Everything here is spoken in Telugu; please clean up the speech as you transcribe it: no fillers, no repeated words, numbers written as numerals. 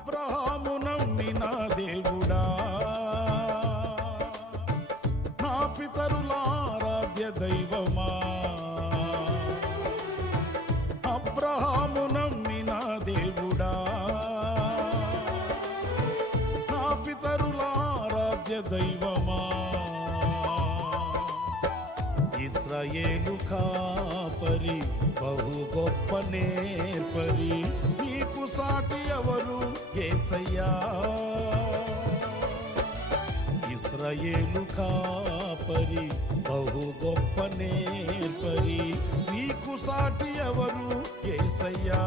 అబ్రహాము నమ్మిన దేవుడా, నా పితరుల ఆరాధ్య దైవమా. అబ్రహాము నమ్మిన దేవుడా, నా పితరుల ఆరాధ్య దైవమా. ఇశ్రాయేలు కాపరి బహు గొప్ప నేర్పరి, నీకు సాటి ఎవరు యేసయ్యా. ఇశ్రాయేలు కాపరి బహు గొప్ప నేర్పరి, నీకు సాటి ఎవరు యేసయ్యా.